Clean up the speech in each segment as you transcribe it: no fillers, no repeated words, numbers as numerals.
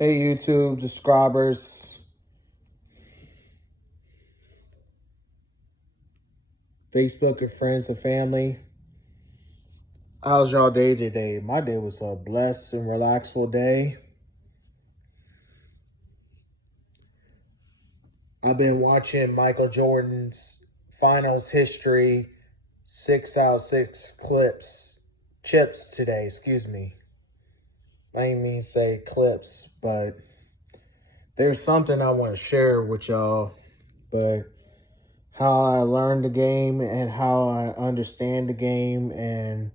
Hey YouTube subscribers, Facebook and friends and family. How's y'all day today? My day was a blessed and relaxful day. I've been watching Michael Jordan's finals history, 6 out of 6 chips today, excuse me. I didn't mean to say clips, but there's something I want to share with y'all, but how I learned the game and how I understand the game and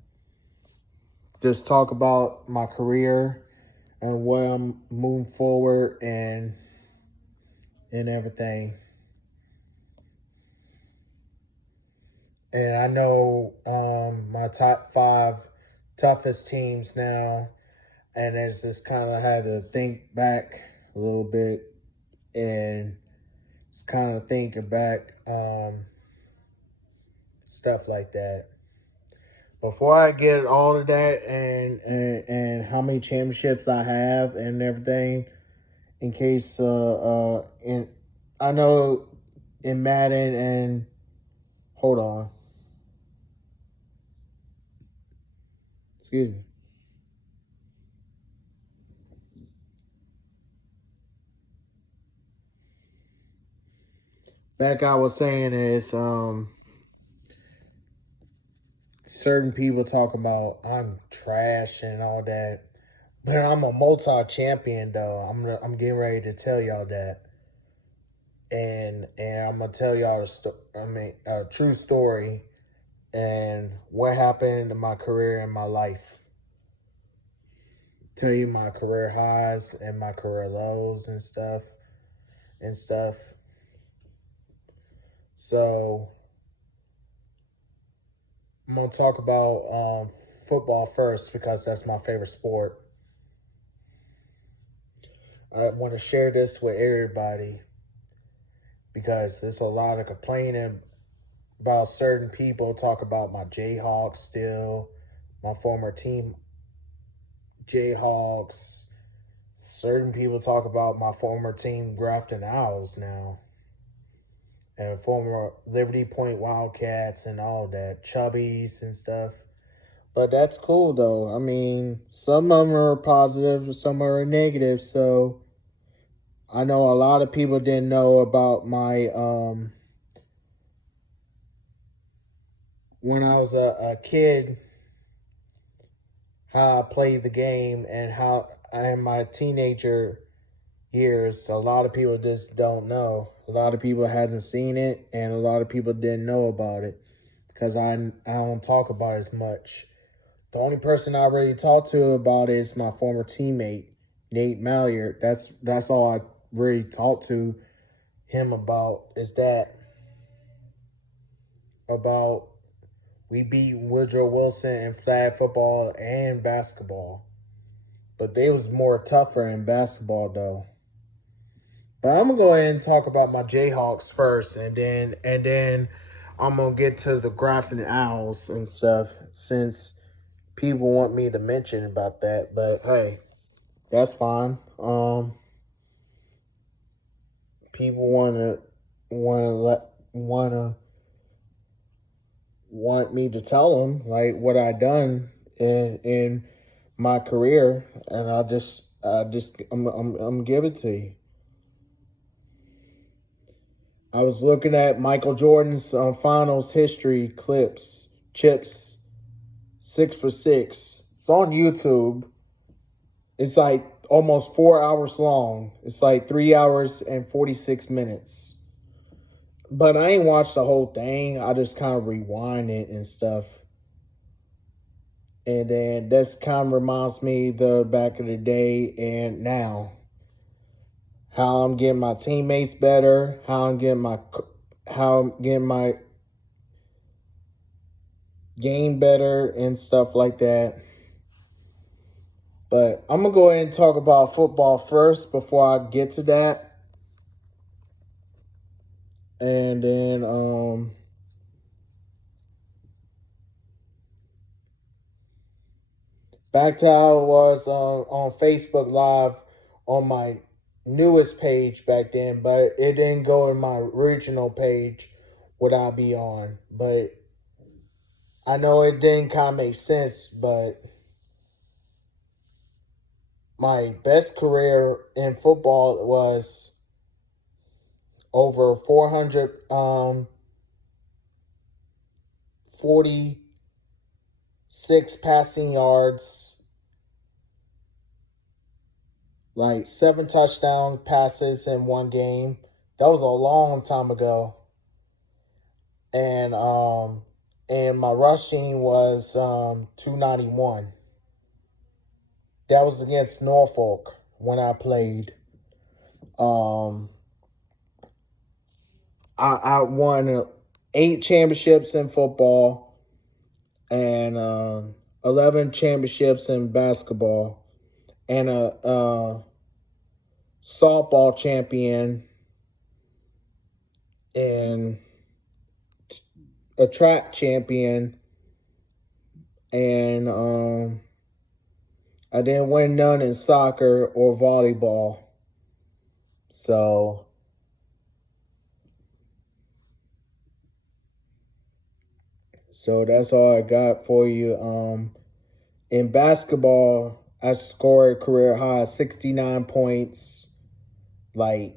just talk about my career and where I'm moving forward and everything. And I know my top 5 toughest teams now, and it's just kind of had to think back a little bit and just kind of thinking back stuff like that. Before I get all of that and how many championships I have and everything, in case I know in Madden and hold on, excuse me. Like I was saying is certain people talk about I'm trash and all that, but I'm a multi-champion though. I'm getting ready to tell y'all that, and I'm gonna tell y'all a true story and what happened in my career and my life. Tell you my career highs and my career lows and stuff. So I'm gonna talk about football first because that's my favorite sport. I want to share this with everybody because there's a lot of complaining about certain people. Talk about my Jayhawks still, my former team Jayhawks. Certain people talk about my former team Grafton Owls now, and former Liberty Point Wildcats and all that, Chubbies and stuff. But that's cool though. I mean, some of them are positive, some are negative. So I know a lot of people didn't know about my when I was a kid, how I played the game and how I in my teenager years. A lot of people just don't know. A lot of people hasn't seen it, and a lot of people didn't know about it because I don't talk about it as much. The only person I really talk to about it is my former teammate, Nate Malliard. That's all I really talk to him about is that. About we beat Woodrow Wilson in flag football and basketball. But they was more tougher in basketball though. But I'm gonna go ahead and talk about my Jayhawks first, and then I'm gonna get to the Grafton Owls and stuff since people want me to mention about that. But hey, that's fine. People want me to tell them like what I done in my career, and I'm give it to you. I was looking at Michael Jordan's finals history chips 6 for 6. It's on YouTube. It's like almost 4 hours long. It's like 3 hours and 46 minutes. But I ain't watched the whole thing. I just kind of rewind it and stuff. And then this kind of reminds me the back of the day and now. How I'm getting my teammates better, how I'm getting my game better and stuff like that. But I'm gonna go ahead and talk about football first before I get to that. And then back to how it was on Facebook Live on my newest page back then, but it didn't go in my original page what I be on. But I know it didn't kind of make sense, but my best career in football was over 446 passing yards, like 7 touchdown passes in one game. That was a long time ago. And my rushing was 291. That was against Norfolk when I played. I won 8 championships in football and 11 championships in basketball and a softball champion and a track champion, and I didn't win none in soccer or volleyball. So that's all I got for you. In basketball, I scored career high 69 points, like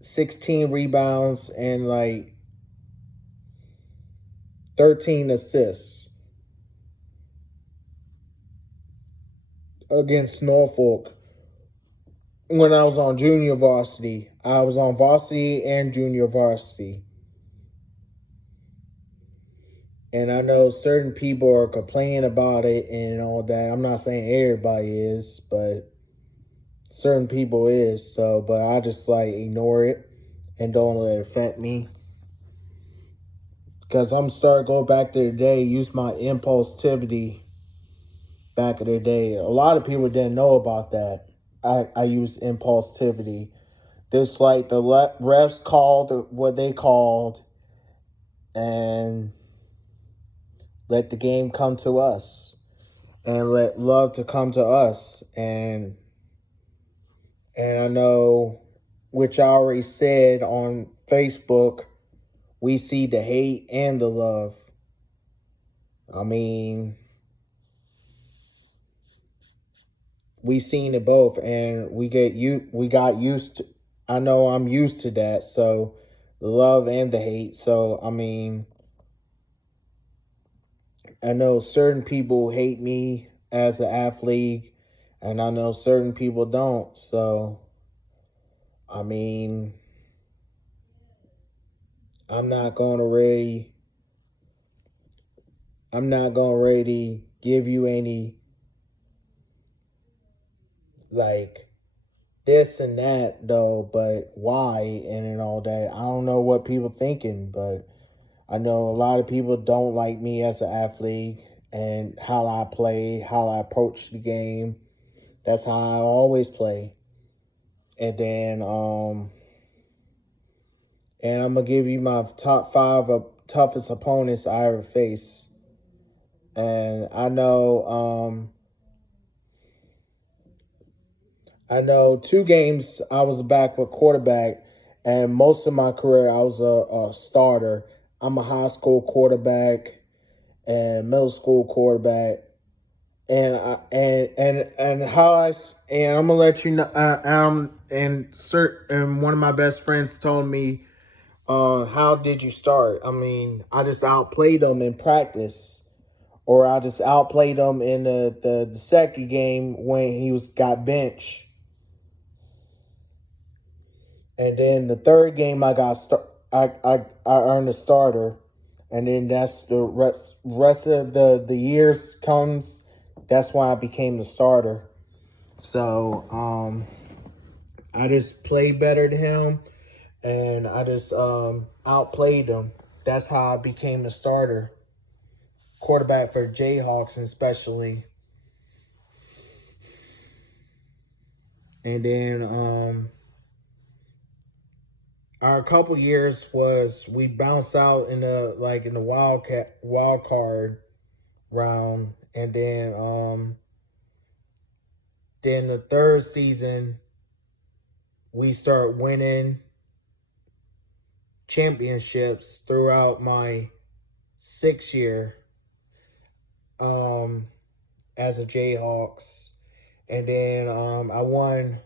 16 rebounds, and like 13 assists against Norfolk when I was on junior varsity. I was on varsity and junior varsity. And I know certain people are complaining about it and all that. I'm not saying everybody is, but certain people is. So, but I just like ignore it and don't let it affect me. Because I'm starting to go back to the day, use my impulsivity back in the day. A lot of people didn't know about that. I used impulsivity. This like the refs called what they called and let the game come to us and let love to come to us. And I know, which I already said on Facebook, we see the hate and the love. I mean, we seen it both, and we got used to. I know I'm used to that. So the love and the hate. So I mean, I know certain people hate me as an athlete, and I know certain people don't. So I mean, I'm not gonna really give you any like this and that though, but why and all that. I don't know what people thinking, but I know a lot of people don't like me as an athlete and how I play, how I approach the game. That's how I always play. And then and I'm gonna give you my top 5 of toughest opponents I ever faced. And I know 2 games I was a backup quarterback, and most of my career I was a starter. I'm a high school quarterback and middle school quarterback, and I'm gonna let you know. And one of my best friends told me, how did you start? I mean, I just outplayed them in practice. Or I just outplayed him in the second game when he got benched. And then the third game I earned a starter. And then that's the rest of the years comes. That's why I became the starter. So I just played better than him, and I just outplayed him. That's how I became the starter. Quarterback for Jayhawks especially. And then our couple years was we bounced out in the wild card round, and then then the third season, we start winning championships throughout my 6 year as a Jayhawks. And then I won.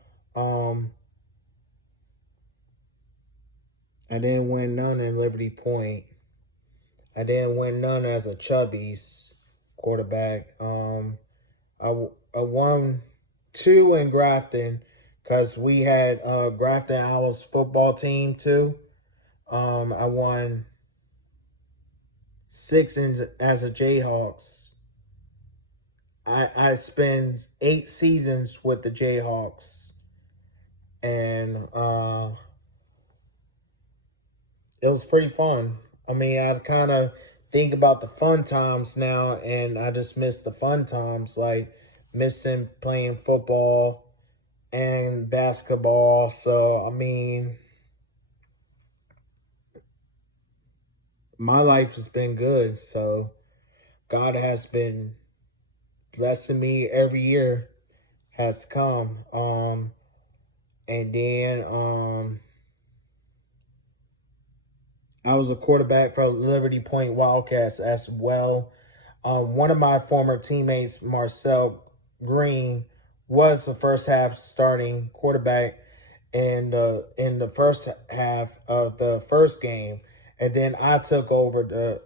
I didn't win none in Liberty Point. I didn't win none as a Chubbies quarterback. I won 2 in Grafton because we had Grafton Owls football team too. I won 6 as a Jayhawks. I spent 8 seasons with the Jayhawks, and it was pretty fun. I mean, I kind of think about the fun times now, and I just miss the fun times, like missing playing football and basketball. So, I mean, my life has been good. So, God has been blessing me every year has come. And then I was a quarterback for Liberty Point Wildcats as well. One of my former teammates, Marcel Green, was the first half starting quarterback in the first half of the first game, and then I took over the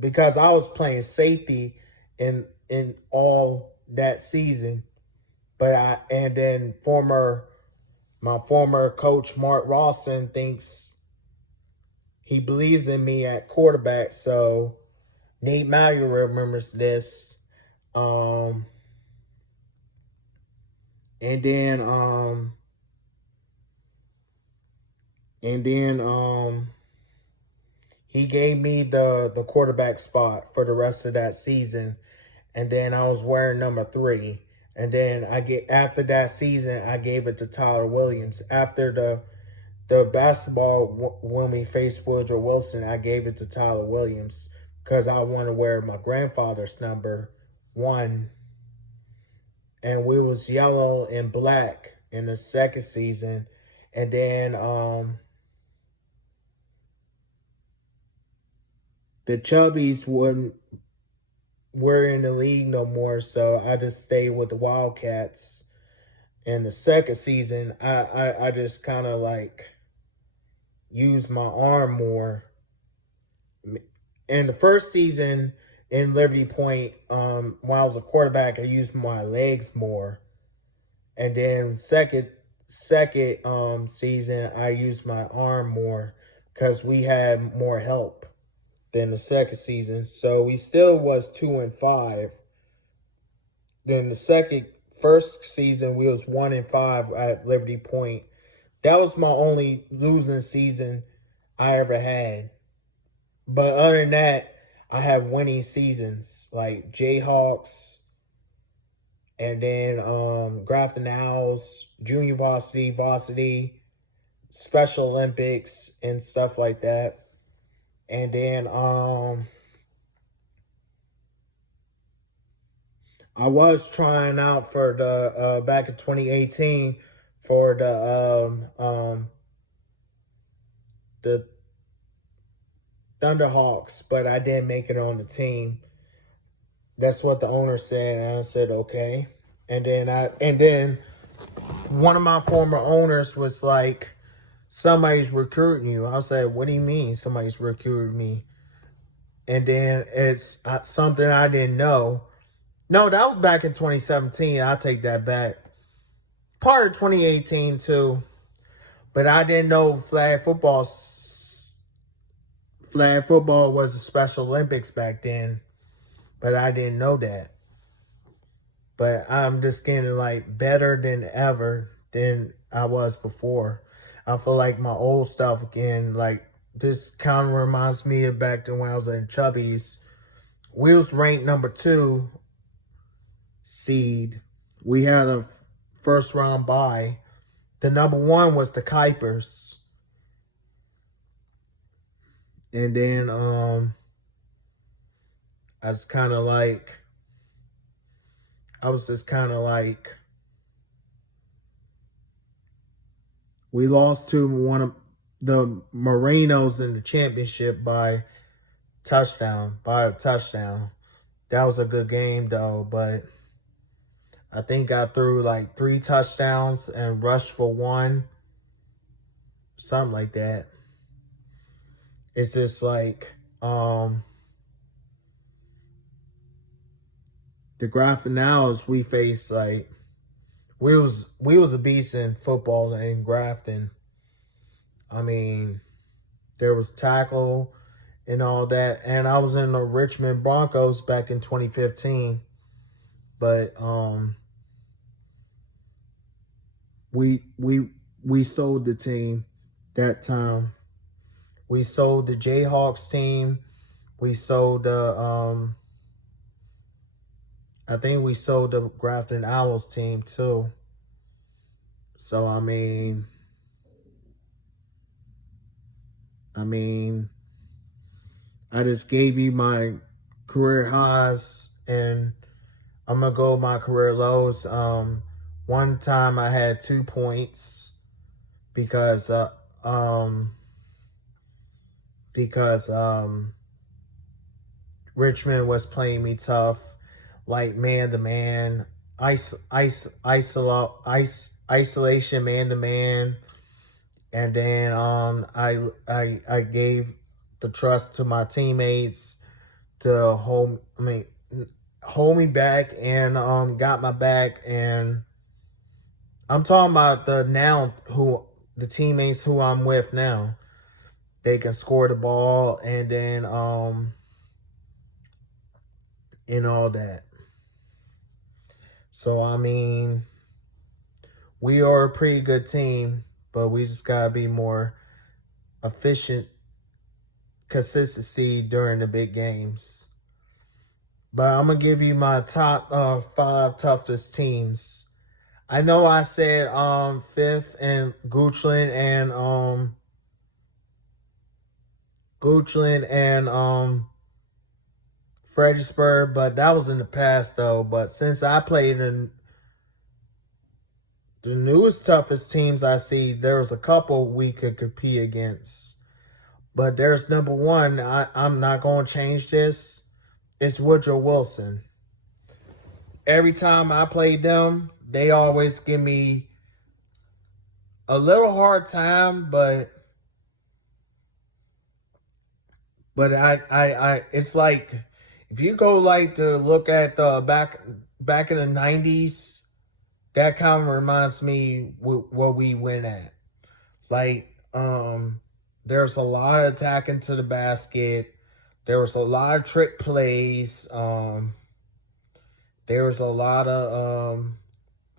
because I was playing safety in all that season, but then my former coach Mark Rawson thinks he believes in me at quarterback, so Nate Mallory remembers this. And then he gave me the quarterback spot for the rest of that season. And then I was wearing number 3. And then after that season, I gave it to Tyler Williams. After the basketball, when we faced Woodrow Wilson, I gave it to Tyler Williams because I want to wear my grandfather's number 1. And we was yellow and black in the second season. And then the Chubbies were in the league no more, so I just stayed with the Wildcats. In the second season, I just kind of like used my arm more. In the first season in Liberty Point, when I was a quarterback, I used my legs more. And then second season, I used my arm more because we had more help than the second season. So we still was 2-5. Then the first season, we was 1-5 at Liberty Point. That was my only losing season I ever had. But other than that, I have winning seasons like Jayhawks, and then Grafton Owls, junior varsity, Special Olympics, and stuff like that. And then I was trying out for the back in 2018 for the Thunderhawks, but I didn't make it on the team. That's what the owner said, and I said okay. And then one of my former owners was like, "Somebody's recruiting you." I said, "What do you mean somebody's recruiting me?" And then it's something I didn't know. No, that was back in 2017. I'll take that back. Part of 2018 too. But I didn't know flag football was the Special Olympics back then. But I didn't know that. But I'm just getting like better than ever than I was before. I feel like my old stuff again, like this kind of reminds me of back then when I was in Chubbies. We was ranked number 2 seed. We had a first round bye. The number 1 was the Kuipers. And then I was just kind of like We lost to one of the Marinos in the championship by a touchdown. That was a good game, though, but I think I threw like 3 touchdowns and rushed for 1. Something like that. It's just like the Grafton Owls we faced, like we was a beast in football in Grafton. I mean, there was tackle and all that, and I was in the Richmond Broncos back in 2015. But we sold the team that time. We sold the Jayhawks team. We sold the I think we sold the Grafton Owls team too. So I mean I just gave you my career highs, and I'm gonna go my career lows. One time I had 2 points because Richmond was playing me tough, like man to man, isolation man to man, and then I gave the trust to my teammates to hold me back, and got my back. And I'm talking about the teammates who I'm with now. They can score the ball, and then and all that. So I mean, we are a pretty good team, but we just gotta be more efficient, consistency during the big games. But I'm gonna give you my top 5 toughest teams. I know I said 5th and Goochland and Fredericksburg, but that was in the past though. But since I played in the newest toughest teams I see, there was a couple we could compete against. But there's number 1. I'm not going to change this. It's Woodrow Wilson. Every time I played them, they always give me a little hard time, but I it's like, if you go like to look at the back in the 90s, that kind of reminds me what we win at. Like, there's a lot of attacking to the basket. There was a lot of trick plays. There was a lot of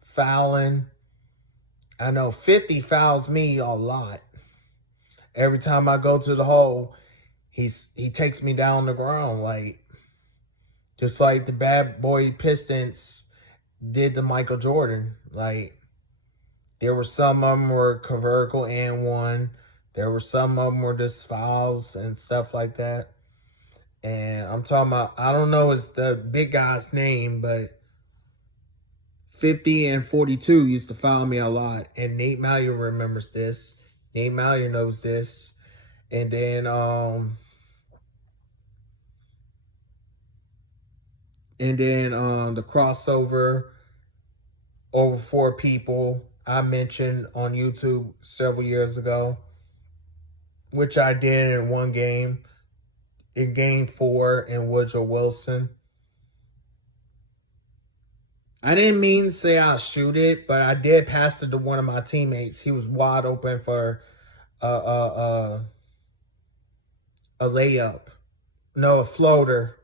fouling. I know 50 fouls me a lot. Every time I go to the hole, he takes me down the ground, like just like the bad boy Pistons did to Michael Jordan. Like, there were some of them were vertical and one. There were some of them were just fouls and stuff like that. And I'm talking about, I don't know is the big guy's name, but 50 and 42 used to foul me a lot. And Nate Mallier remembers this. Nate Mallier knows this. And then the crossover over 4 people I mentioned on YouTube several years ago, which I did in one game, in game 4 in Woodrow Wilson. I didn't mean to say I'll shoot it, but I did pass it to one of my teammates. He was wide open for a layup. No, a floater.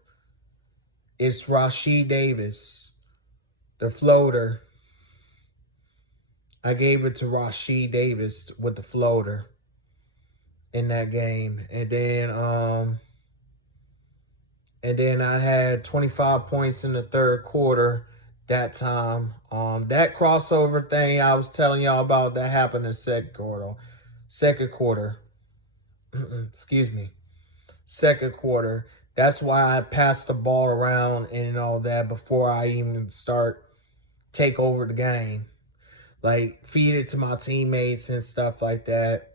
It's Rasheed Davis. The floater. I gave it to Rasheed Davis with the floater in that game. And then I had 25 points in the third quarter that time. That crossover thing I was telling y'all about, that happened in second quarter. Excuse me. Second quarter. That's why I passed the ball around and all that before I even take over the game. like feed it to my teammates and stuff like that.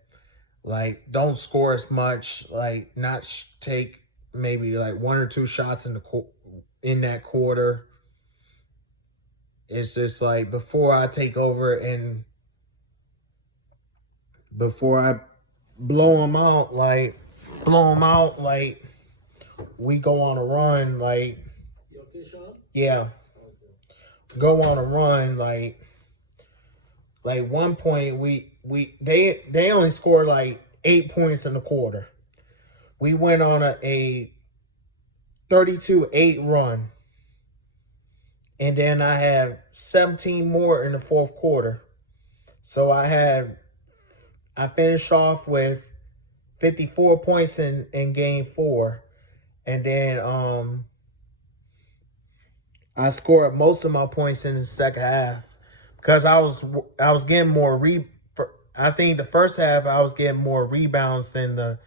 Like, don't score as much. Like, not take maybe like 1 or 2 shots in that quarter. It's just like before I take over and before I blow them out, like we go on a run, like yeah, go on a run, like one point they only scored like 8 points in the quarter. We went on a 32-8 run. And then I had 17 more in the fourth quarter. So I finished off with 54 points in game 4. And then I scored most of my points in the second half. Because I was getting more I think the first half I was getting more rebounds than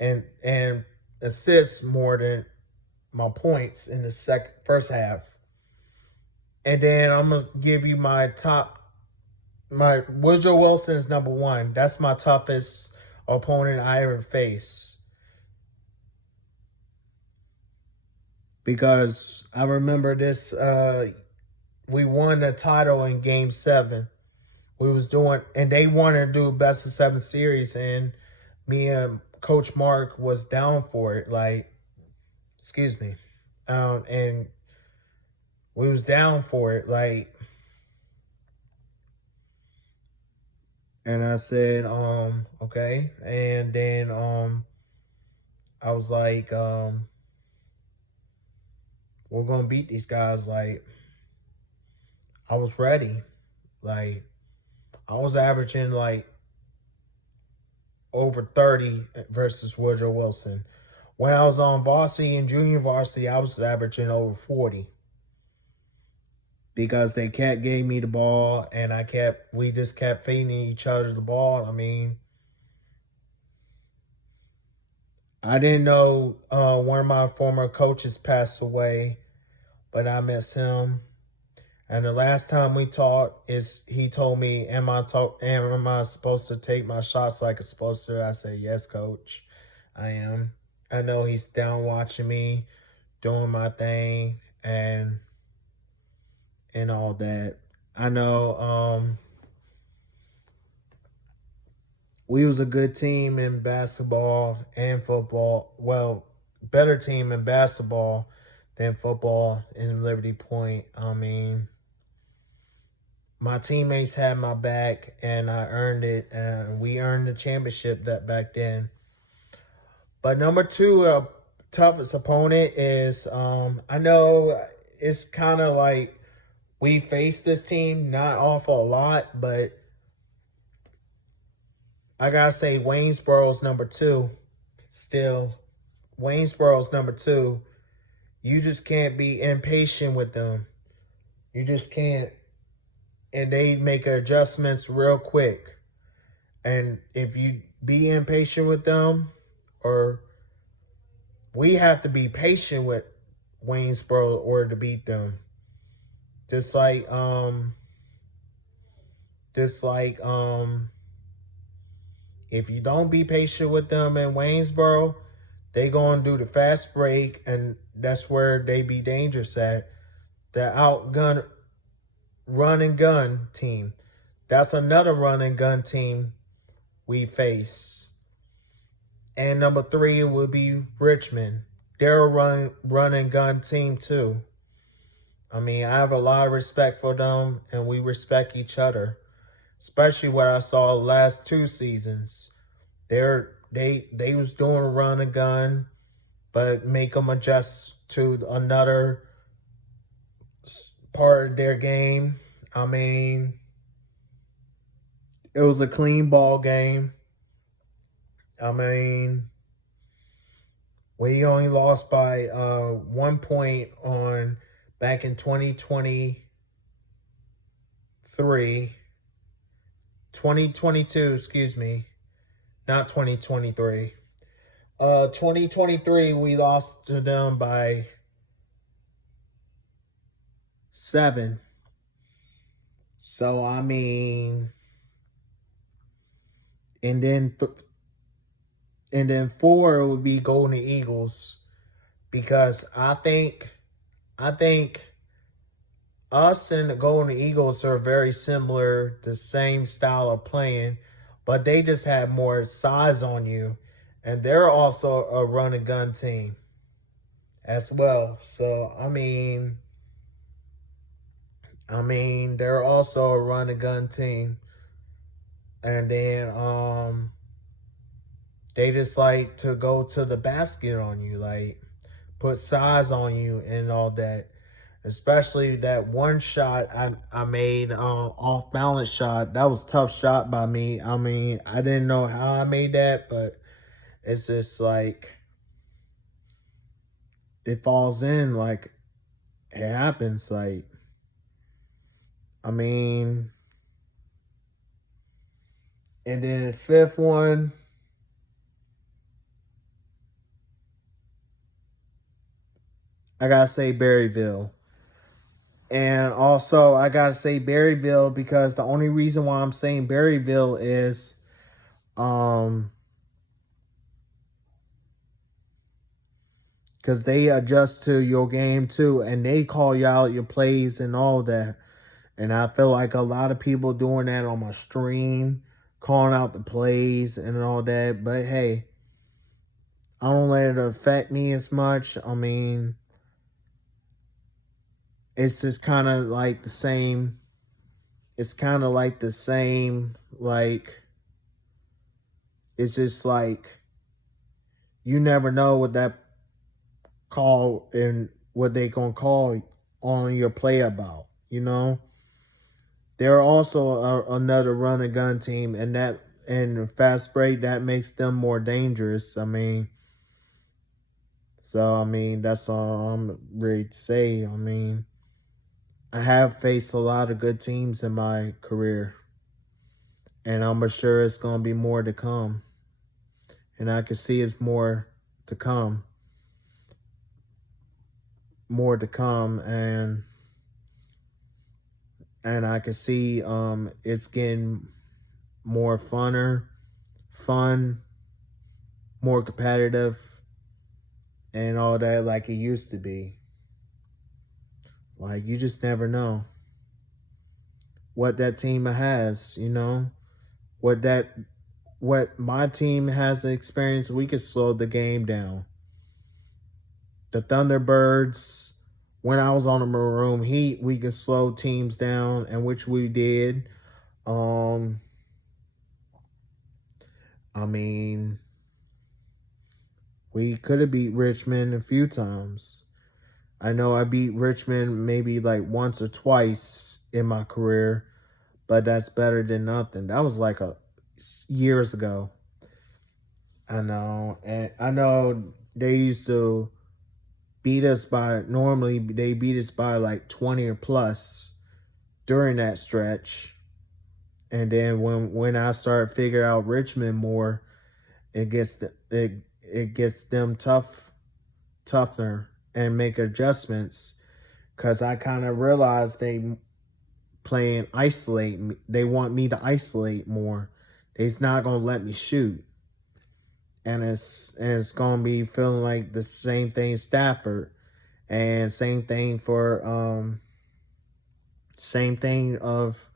and assists more than my points in the first half. And then I'm going to give you my Woodrow Wilson is number 1. That's my toughest opponent I ever faced. Because I remember this, we won the title in game 7. And they wanted to do best of 7 series, and me and Coach Mark was down for it. And we was down for it, and I said, okay. And then I was like, we're gonna beat these guys. Like, I was ready. Like, I was averaging like over 30 versus Woodrow Wilson. When I was on varsity and junior varsity, I was averaging over 40. Because they gave me the ball, and we just kept feeding each other the ball. I mean, I didn't know one of my former coaches passed away, but I miss him. And the last time we talked, he told me, am I supposed to take my shots like I'm supposed to? I said, yes, coach, I am. I know he's down watching me, doing my thing, and all that. I know we was a good team in basketball and football. Well, better team in basketball than football in Liberty Point. I mean, my teammates had my back, and I earned it, and we earned the championship back then. But number 2, toughest opponent is, I know it's kind of like we faced this team not awful a lot, but I gotta say Waynesboro's number 2. Still, Waynesboro's number 2. You just can't be impatient with them. You just can't. And they make adjustments real quick. And if you be impatient with them, or we have to be patient with Waynesboro in order to beat them. Just like if you don't be patient with them in Waynesboro, they gonna do the fast break, and that's where they be dangerous at. The outgun run and gun team. That's another run and gun team we face. And number 3 would be Richmond. They're a run and gun team too. I mean, I have a lot of respect for them, and we respect each other. Especially what I saw the last 2 seasons. They was doing a run and gun, but make them adjust to another part of their game. I mean, it was a clean ball game. I mean, we only lost by 1 point back in 2022, excuse me, not 2023. 2023, we lost to them by 7. So I mean, and then and then four would be Golden Eagles because I think us and the Golden Eagles are very similar, the same style of playing, but they just have more size on you, and they're also a run and gun team as well. So I mean they're also a run and gun team, and then they just like to go to the basket on you, like put size on you and all that. Especially that one shot I made off balance shot. That was a tough shot by me. I mean, I didn't know how I made that, but it's just like it falls in like it happens. Like I mean, and then the fifth one, I gotta say Berryville. And also I gotta say Berryville because the only reason why I'm saying Berryville is um because they adjust to your game too, and they call you out your plays and all that. And I feel like a lot of people doing that on my stream, calling out the plays and all that. But hey, I don't let it affect me as much. I mean, it's just kind of like the same. It's kind of like the same. Like, it's just like you never know what that call and what they gonna call on your play about. You know, they're also another run and gun team, and that and fast break that makes them more dangerous. I mean, so I mean that's all I'm ready to say. I mean, I have faced a lot of good teams in my career, and I'm sure it's gonna be more to come, and I can see it's to come, more to come, and I can see it's getting more fun, more competitive, and all that like it used to be. Like you just never know what that team has, you know? What that what my team has experienced, we could slow the game down. The Thunderbirds, when I was on the Maroon Heat, we could slow teams down, and which we did. Um, I mean, we could have beat Richmond a few times. I know I beat Richmond maybe like once or twice in my career, but that's better than nothing. That was like a years ago. I know, and I know they used to beat us by normally they beat us by like 20 or plus during that stretch. And then when I start figuring out Richmond more, it gets them tougher and make adjustments because I kind of realized they playing isolate me. They want me to isolate more. They's not gonna let me shoot, and it's gonna be feeling like the same thing Stafford, and same thing of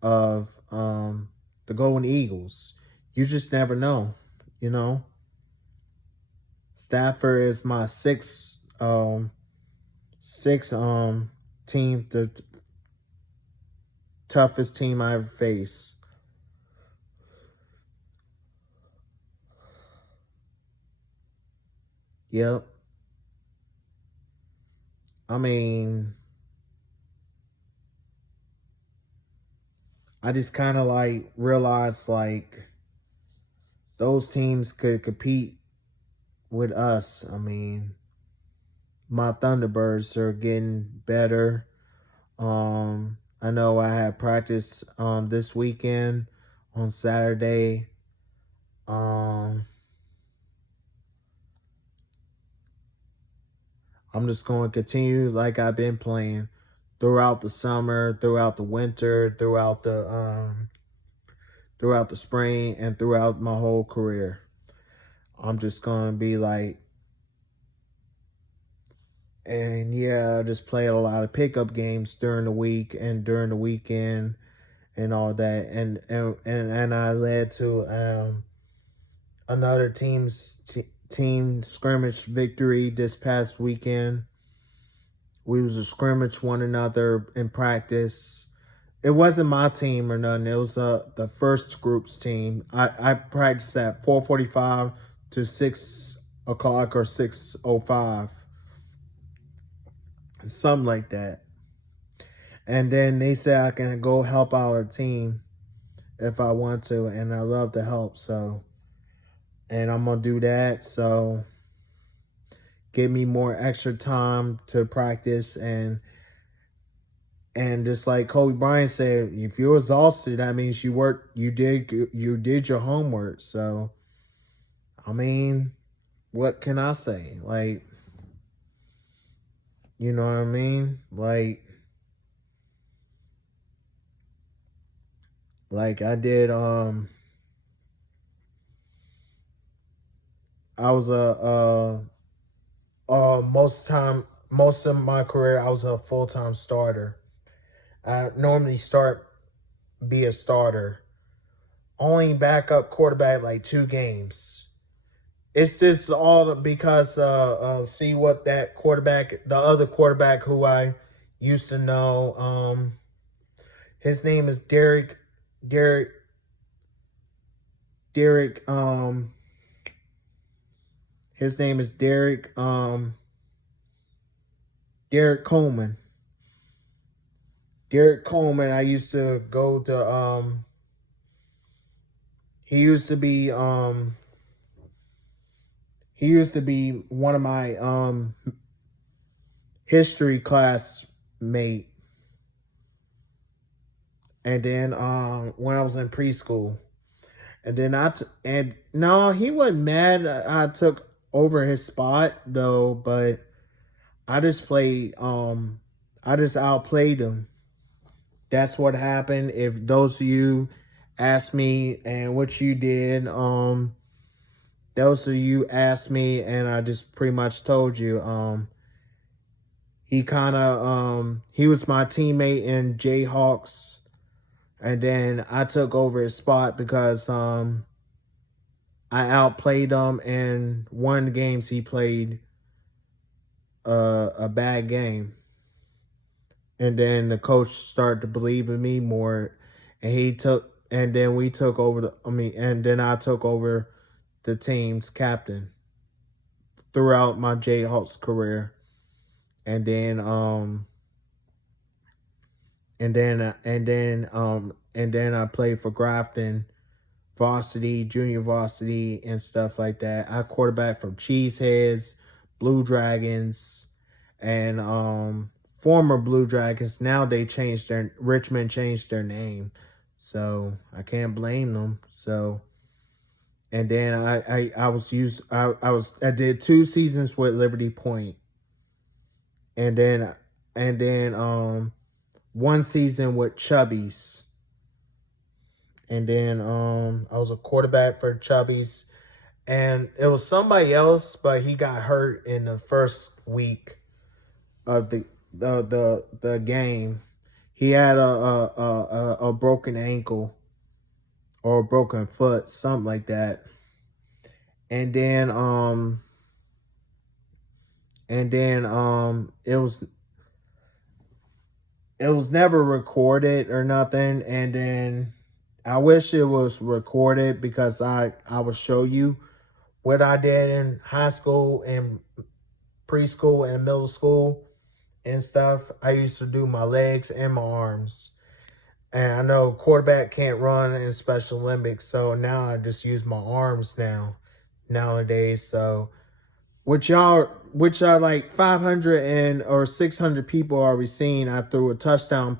the Golden Eagles. You just never know, you know. Stafford is my six team, the toughest team I ever faced. Yep. I mean, I just kind of like realized like those teams could compete with us. I mean, my Thunderbirds are getting better. I know I had practice this weekend on Saturday. Um, I'm just going to continue like I've been playing. throughout the summer, throughout the winter, throughout the spring, and throughout my whole career. I'm just gonna be like, and yeah, I just played a lot of pickup games during the week and during the weekend and all that, and I led to another team scrimmage victory this past weekend. We was a scrimmage one another in practice. It wasn't my team or nothing. It was the first group's team. I practiced at 4:45 to 6 o'clock or 6:05, something like that. And then they said I can go help our team if I want to, and I love to help. So, and I'm gonna do that. So, give me more extra time to practice and just like Kobe Bryant said, if you're exhausted, that means you did your homework. So, I mean, what can I say? Like, you know what I mean? Like I did. I was most of my career, I was a full-time starter. I normally be a starter. Only backup quarterback like 2 games. It's just all because see what that quarterback, the other quarterback who I used to know, his name is Derek Derek his name is Derek Coleman. Derek Coleman, I used to go to he used to be one of my history classmate. And then when I was in preschool. And then and no, he wasn't mad I took over his spot though, but I just outplayed him. That's what happened. If those of you asked me and what you did, those of you asked me and I just pretty much told you, he was my teammate in Jayhawks, and then I took over his spot because I outplayed him, and one of the games he played a bad game. And then the coach started to believe in me more, and then we took over and then I took over the team's captain throughout my Jayhawks career. And then I played for Grafton varsity, junior varsity, and stuff like that. I quarterback from Cheeseheads, Blue Dragons, and former Blue Dragons. Now Richmond changed their name, so I can't blame them. So, and then I did 2 seasons with Liberty Point, and then 1 season with Chubbies. And then I was a quarterback for Chubbies, and it was somebody else, but he got hurt in the first week of the game. He had a broken ankle or a broken foot, something like that. And then it was never recorded or nothing. And then I wish it was recorded because I would show you what I did in high school and preschool and middle school and stuff. I used to do my legs and my arms. And I know quarterback can't run in Special Olympics, so now I just use my arms nowadays. So which y'all like 500 or 600 people already seen. I threw a touchdown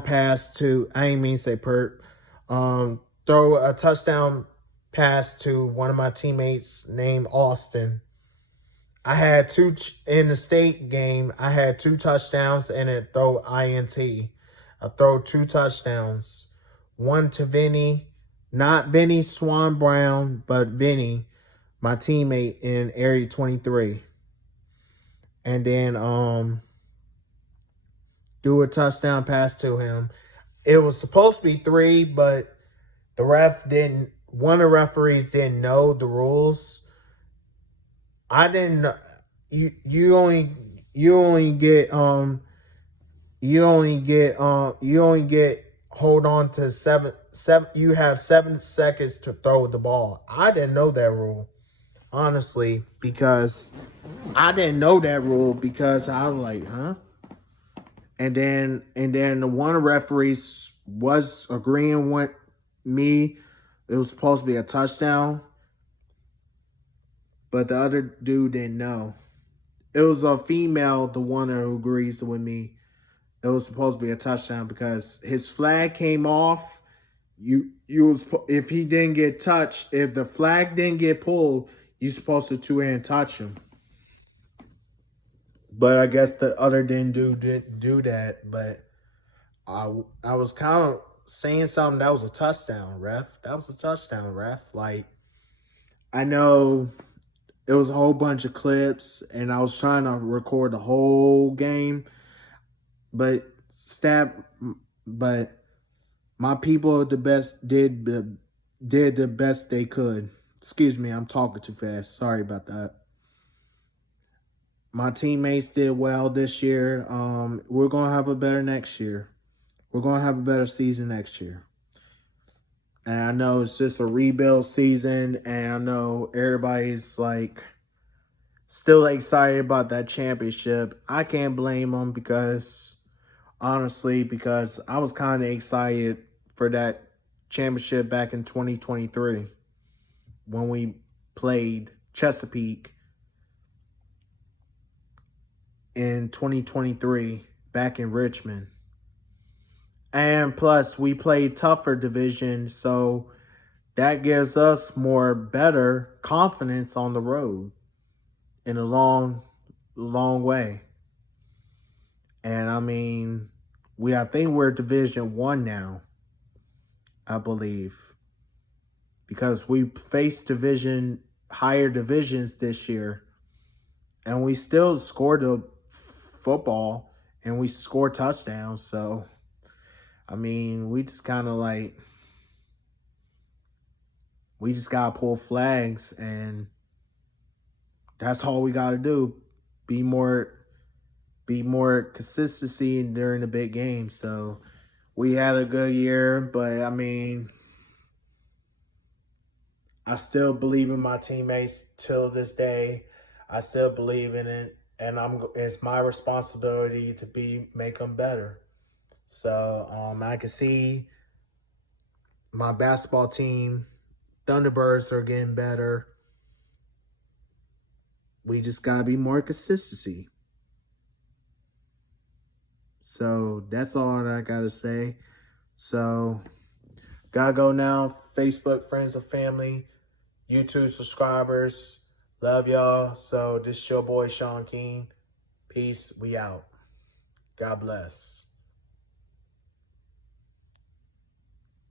pass to, I ain't mean to say throw a touchdown pass to one of my teammates named Austin. I had in the state game. I had 2 touchdowns and a throw INT. I throw 2 touchdowns. One to Vinny, not Vinny Swan Brown, but Vinny, my teammate in Area 23. And then do a touchdown pass to him. It was supposed to be 3, but the ref didn't. One of the referees didn't know the rules. I didn't. You only get hold on to seven. You have 7 seconds to throw the ball. I didn't know that rule, honestly, because I didn't know that rule because I was like, huh? And then the one referees was agreeing with me. It was supposed to be a touchdown, but the other dude didn't know. It was a female, the one who agrees with me. It was supposed to be a touchdown because his flag came off. If he didn't get touched, if the flag didn't get pulled, you're supposed to 2-hand touch him. But I guess the other didn't do that. But I was kind of saying something that was a touchdown, ref. That was a touchdown, ref. Like, I know it was a whole bunch of clips, and I was trying to record the whole game, but my people did the best they could. Excuse me, I'm talking too fast. Sorry about that. My teammates did well this year. We're going to have a better next year. We're going to have a better season next year. And I know it's just a rebuild season, and I know everybody's like still excited about that championship. I can't blame them because I was kind of excited for that championship back in 2023 when we played Chesapeake in 2023 back in Richmond. And plus, we played tougher division, so that gives us better confidence on the road in a long way. And I mean, I think we're Division 1 now, I believe, because we faced higher divisions this year, and we still scored a football and we scored touchdowns. So, I mean, we just kind of like, we just got to pull flags, and that's all we got to do. Be more consistency during the big games. So we had a good year, but I mean, I still believe in my teammates till this day. I still believe in it, and it's my responsibility to make them better. So I can see my basketball team, Thunderbirds, are getting better. We just gotta be more consistency. So that's all that I gotta say. So gotta go now. Facebook, friends and family, YouTube subscribers. Love y'all. So this is your boy Sean King. Peace. We out. God bless.